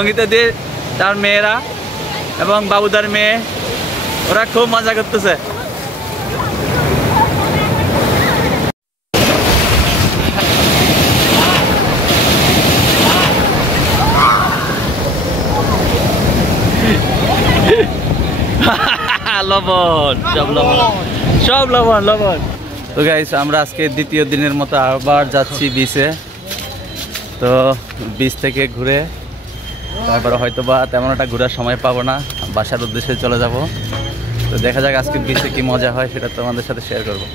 সঙ্গীতাদি তার মেয়েরা এবং বাবুদার মেয়ে ওরা খুব মজা করতেছে। লবণ সব লবণ সব লবণ লবণ। তো গাইস আমরা আজকে দ্বিতীয় দিনের মতো আবার যাচ্ছি বিচে। তো বিচ থেকে ঘুরে তারপরে হয়তো বা তেমন একটা ঘোরার সময় পাবো না, বাসার উদ্দেশ্যে চলে যাব। তো দেখা যাক আজকে বিচে কি মজা হয় সেটা তোমাদের সাথে শেয়ার করবো।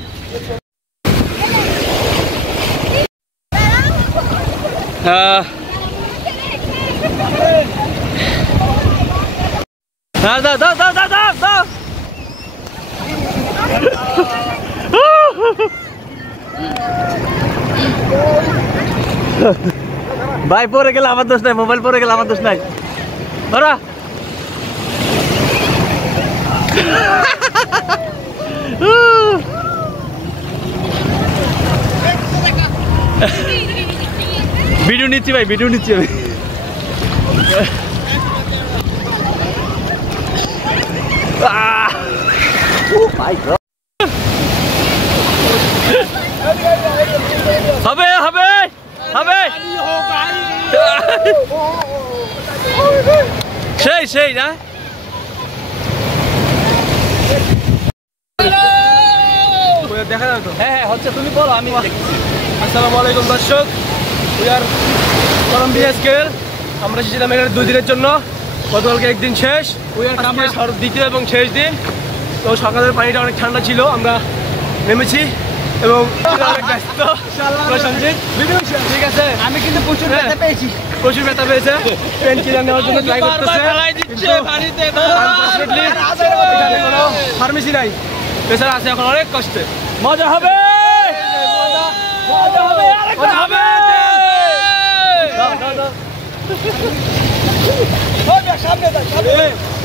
ভাই পরে গেলে আমার দোষ নাই, মোবাইল পরে গেলে আমার দোষ নাই। ওরা ভিডিও নিচ্ছি ভাই, ভিডিও নিচ্ছি আমি। হবে হবে হবে সেই সেই না দেখা যাবে তো। হ্যাঁ হ্যাঁ হচ্ছে, তুমি বলো আমি দেখছি। আসসালামু আলাইকুম দর্শক, আমরা এসেছিলাম এখানে 2 দিনের জন্য। গতকালকে একদিন শেষ, দ্বিতীয় এবং শেষ দিন। তো সকালের পানিটা অনেক ঠান্ডা ছিল, আমরা নেমেছি এবং ঠিক আছে। আমি কিন্তু প্রচুর ব্যথা পেয়েছি, প্রচুর ব্যথা পেয়েছে। পেন কিলার নেওয়ার জন্য ট্রাই করতেছে, কোনো ফার্মেসি নাই, পেছারা আছে এখন অনেক কষ্টে। মজা হবে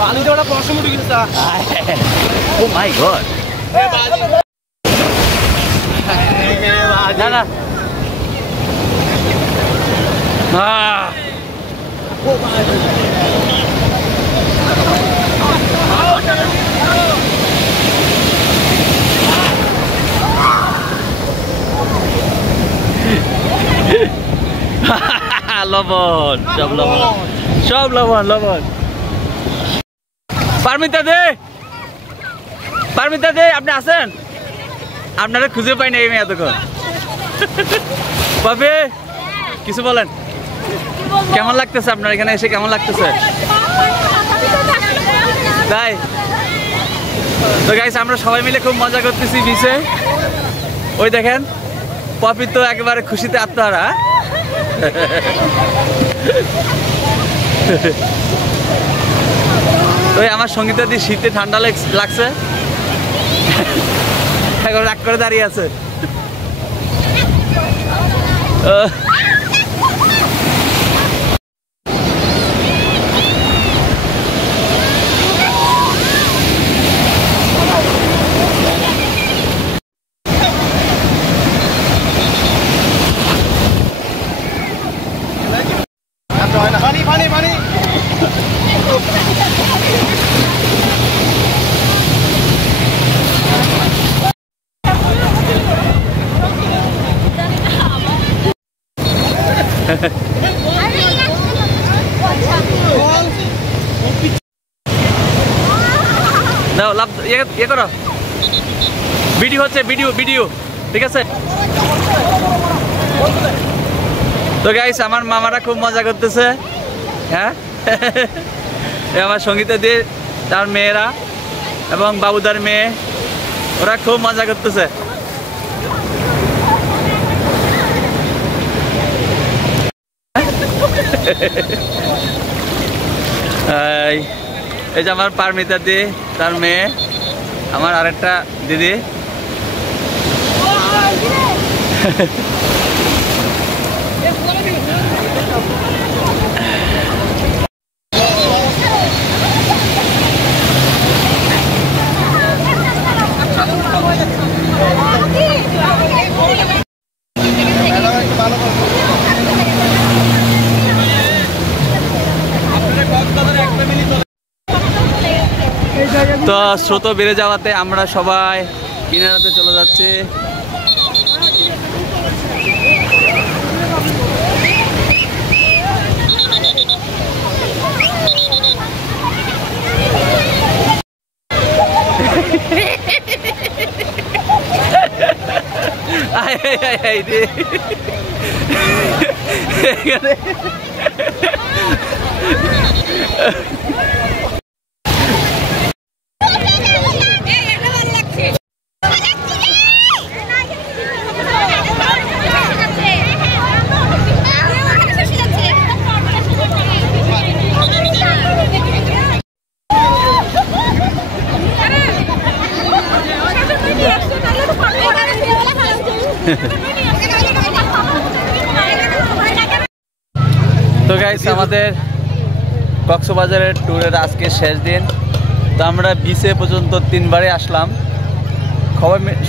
পানিতে ওটা প্রশ্ন উঠে গেছে। ও মাই গড, না না লবণ সব লবণ সব লবণ লবণ। পারমিতা দে, পারমিতা দে, আপনি আছেন? আপনারা খুঁজে পাই না এই মেয়ে এতক্ষণ। বাপে কিছু বলেন, কেমন লাগতেছে আপনার এখানে এসে, কেমন লাগতেছে? তাই তো গাইস আমরা সবাই মিলে খুব মজা করতেছি বিচে। ওই দেখেন পপি তো একেবারে খুশিতে আত্মহারা। ওই আমার সঙ্গীতাদি শীতে ঠান্ডা লাগছে, এখন রাগ করে দাঁড়িয়ে আছে। পানি পানি পানি দাও লাভ ইয়ে করো, ভিডিও হচ্ছে, ভিডিও ভিডিও ঠিক আছে। তো গাইস আমার মামারা খুব মজা করতেছে। হ্যাঁ আমার সঙ্গীতাদি তার মেয়েরা এবং বাবুদার মেয়ে ওরা খুব মজা করতেছে। এই যে আমার পারমিতা দি তার মেয়ে, আমার আরেকটা দিদি। তো স্রোত বেড়ে যাওয়াতে আমরা সবাই কিনারাতে চলে যাচ্ছি। তো গাইস, আমাদের কক্সবাজারের ট্যুরের আজকে শেষ দিন। তো আমরা বিচে পর্যন্ত 3 বারে আসলাম।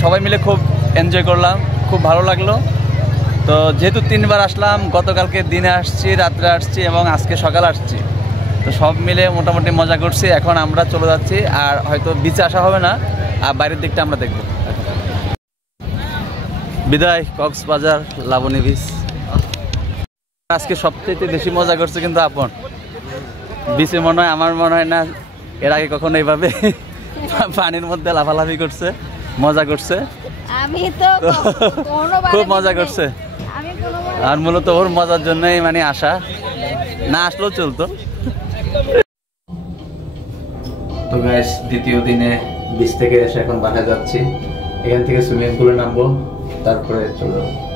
সবাই মিলে খুব এনজয় করলাম, খুব ভালো লাগলো। তো যেহেতু 3 বার আসলাম, গতকালকে দিনে আসছি, রাত্রে আসছি এবং আজকে সকালে আসছি, তো সব মিলে মোটামুটি মজা করছি। এখন আমরা চলে যাচ্ছি, আর হয়তো বিচে আসা হবে না, আর বাইরের দিকটা আমরা দেখব। বিদায় কক্সবাজার লাবণী বিচ। আজকে সবচেয়ে বেশি মজা করছে কিন্তু আপন বিচে, মনে হয় আমার মনে হয় না এর আগে কখনো এইভাবে পানির মধ্যে লাফালাফি করছে, মজা করছে। আমি তো খুব মজা করছে, আর মূলত ওর মজার জন্যই মানে আসা, না আসলেও চলতো। তো গাইস, দ্বিতীয় দিনে বিচ থেকে এসে এখন বাসায় যাচ্ছি। এখান থেকে সুইমিং পুলে নামবো, তারপরে চলে যাবো।